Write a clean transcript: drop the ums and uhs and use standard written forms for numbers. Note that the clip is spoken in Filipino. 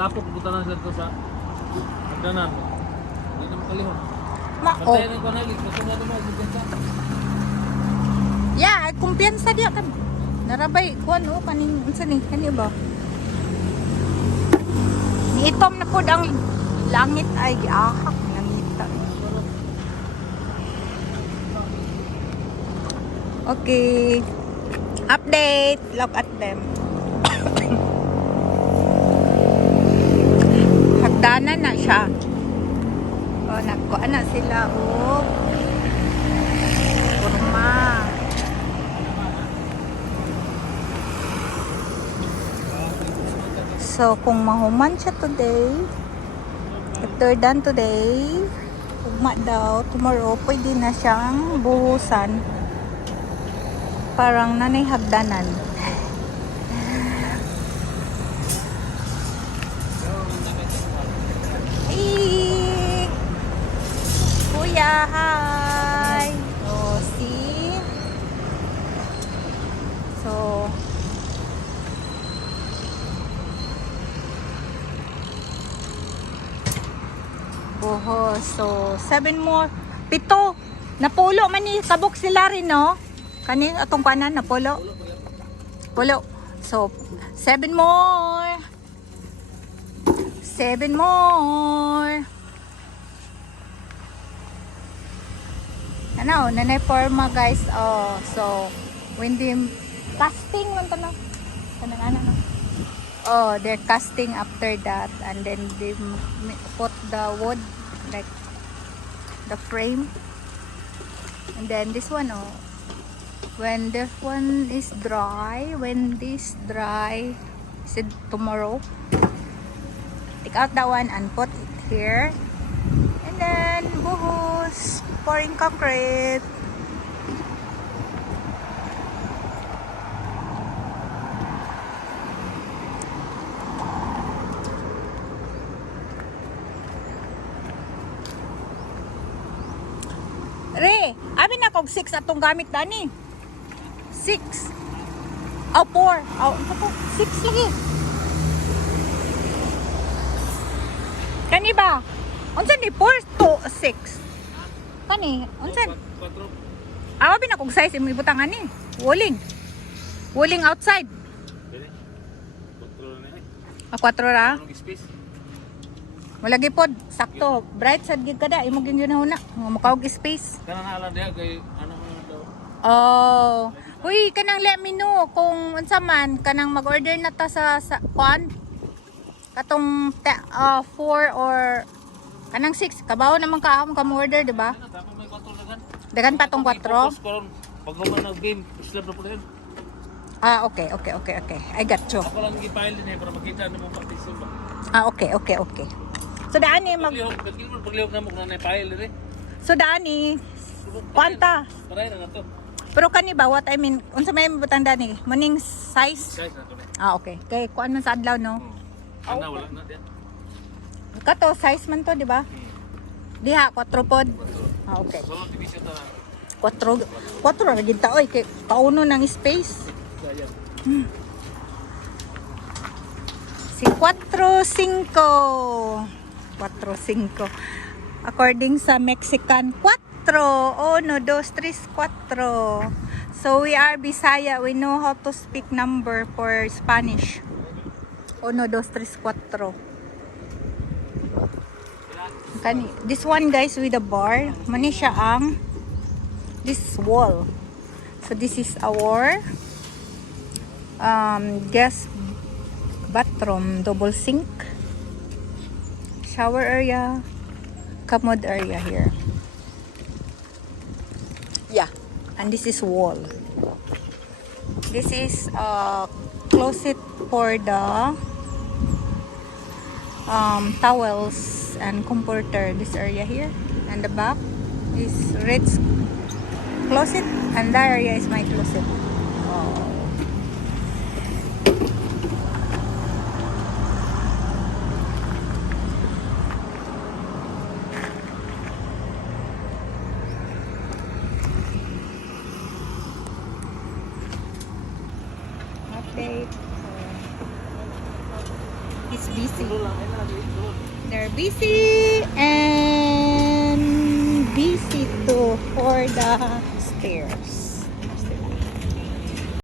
Tapok butanan sa ito sa hagdanan. Hindi na makalihon. Mao. Pantay na ko na, gusto mo naman, kumpiyansa. Ya, ay kumpiyansa diya kan. Narabay kuan o kaning unsa ni kani ba? Niitom na pud ang langit ay ahak langita. Okay. Update. Look at them. Hagdanan na siya. O, nagkuan na sila. O. Kurma. So, kung mahuman siya today, if they're done today, ugma daw, tomorrow, pwede na siyang buhusan. Parang nanay hagdanan. Hey! Kuya, hi! Oh, see? So, buhos. So, 7 more. 7. Napulo man ni kabuk sila rin, no? Kaning atong kanan napulo. Pulo. So, 7 more. 7 more. Ano, nanay forma guys. Oh, so, when the casting man to no? Kanang ano no? Oh, they're casting after that, and then they put the wood like the frame, and then this one, oh, when this one is dry, when this dry, said tomorrow, take out that one and put it here, and then buhos, pouring concrete. Re, abi na kog 6 atong gamit dani. 6. Oh, 4. Oh, ano po? 6 lagi. Kani ba? Unsa ni 4 to 6? Kani, unsa? 4. Abi na kog size imo ibutangan ni. Walling. Walling outside. Dili. 4 na eh. A 4 ra. Anong space? Wala gipod, sakto. Bright sad gid kada imo gyud ginahuna. Makaog space. Kana na ala diha kay ano daw. Oh. Uy, kanang let me know kung unsa man kanang mag-order na ta sa kwan. Katong 4 or kanang 6. Kabaw naman ka mo order, di ba? Dapat may 4 na gan. Dagan pa tong 4. Pag human ng game, slab na po din. Ah, okay. I got you. Ako lang gi-file din eh para makita ano mo practice ba. Ah, okay. So daan ni Paglihok na mo na na-file din. So daan ni kwanta. Paray na to. Pero kani ba what I mean, unsa may butang daan ni? Muning size? Guys, na to. Ah, okay. Kay kuan man sa adlaw no. Ana wala na diyan. Kato size man to, di ba? Diha 4 pod. Ah, okay. Solo division ta. 4 ra gid ta oy kay kauno ng space. Si 4-5. 4-5. According sa Mexican, 4. 1, 2, 3, 4. So we are Bisaya. We know how to speak number for Spanish. 1, 2, 3, 4. This one guys with a bar. Mani siya ang this wall. So this is our guest bathroom, double sink, shower area, commode area here. Yeah, and this is wall. This is closet for the towels and comforter. This area here and the back is Red's closet, and that area is my closet. Oh. Update. This is busy. They're busy and busy too for the stairs.